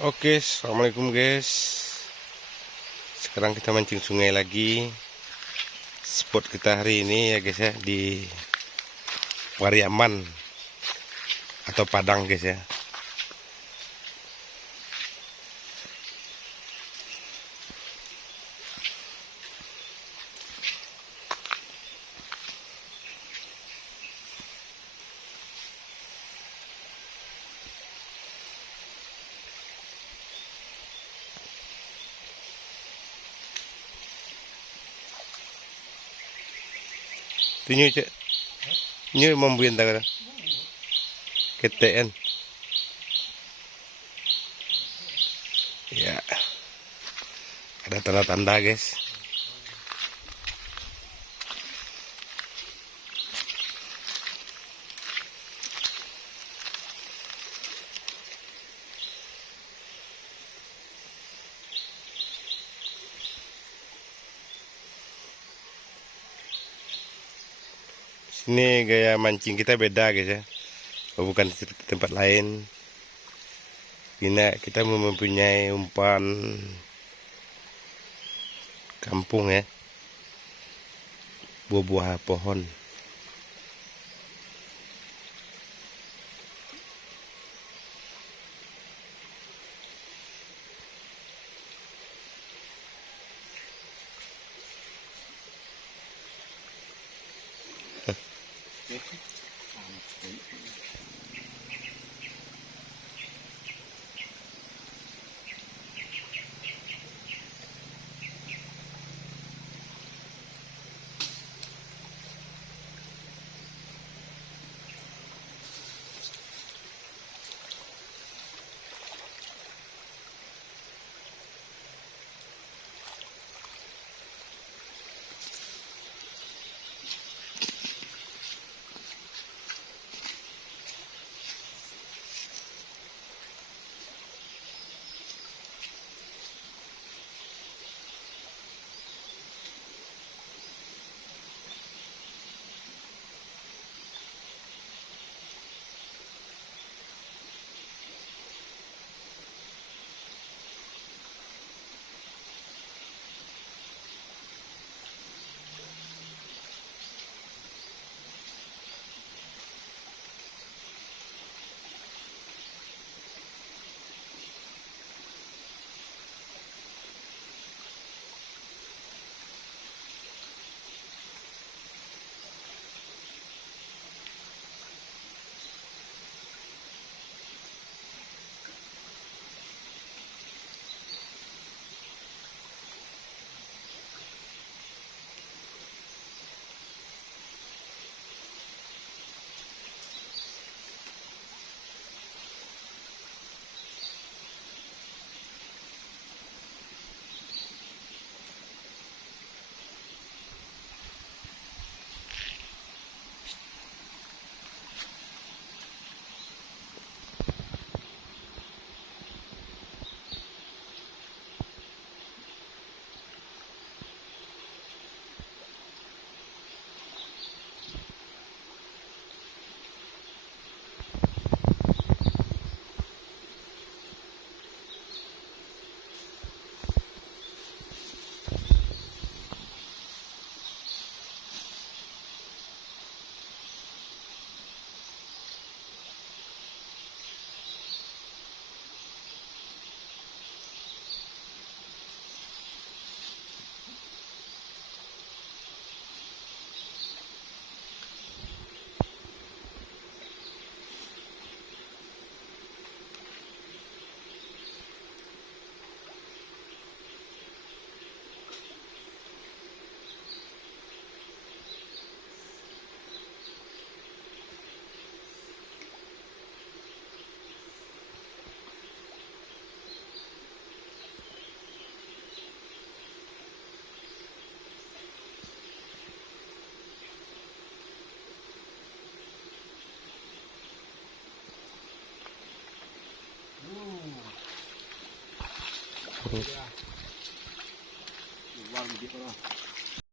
Oke, assalamualaikum guys. Sekarang kita mancing sungai lagi. Spot kita hari ini ya guys ya, di Pariaman atau Padang guys ya. Tunjuk cek, nyu membuin tak KTN. Ya, ada tanda-tanda guys. Sini gaya mancing kita beda guys ya, bukan seperti tempat lain. Ini kita mempunyai umpan kampung ya, buah-buah pohon. Uang di